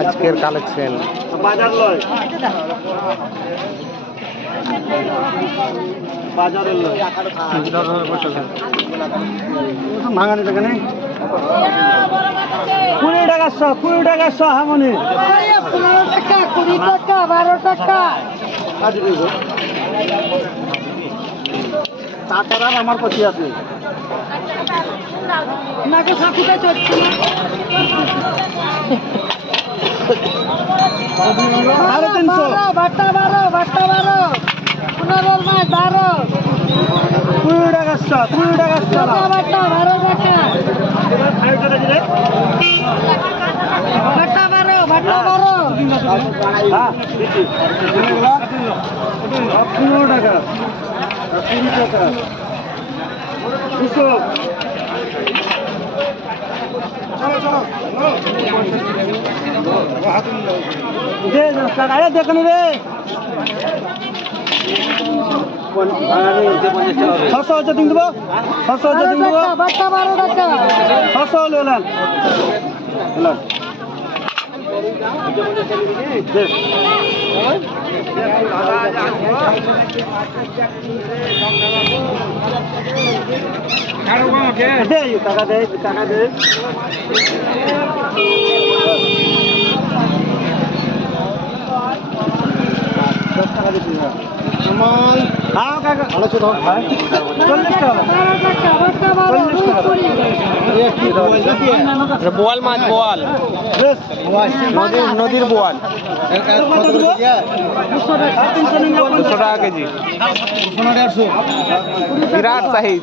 আজকের কালেকশন। বাজার লয় বাজারের লয় ভাঙানি টাকা নেই 20 টাকা 100 20 টাকা 100 হামনি 15 টাকা 20 টাকা 12 টাকা টাকার আর আমার কত আছে নাকে সাকুটা চলছে না 350 বাটা 12 বাটা 12 15 মাস 12 20 টাকা 100 20 টাকা 100 বাটা বাটা 12 টাকা বাটা 12 বাটা 12 হ্যাঁ 15 টাকা 20 টাকা 200 দে টাকা দেখুন রে 600 হচ্ছে দিন দেবো 600 হচ্ছে দিন দেবো বাটা 12 টাকা 600 হলো এলান দে টাকা দে টাকা দে বোয়াল মাছ, বোয়াল, নদীর বোয়াল 200 টাকা কেজি, বিরাট সাইজ।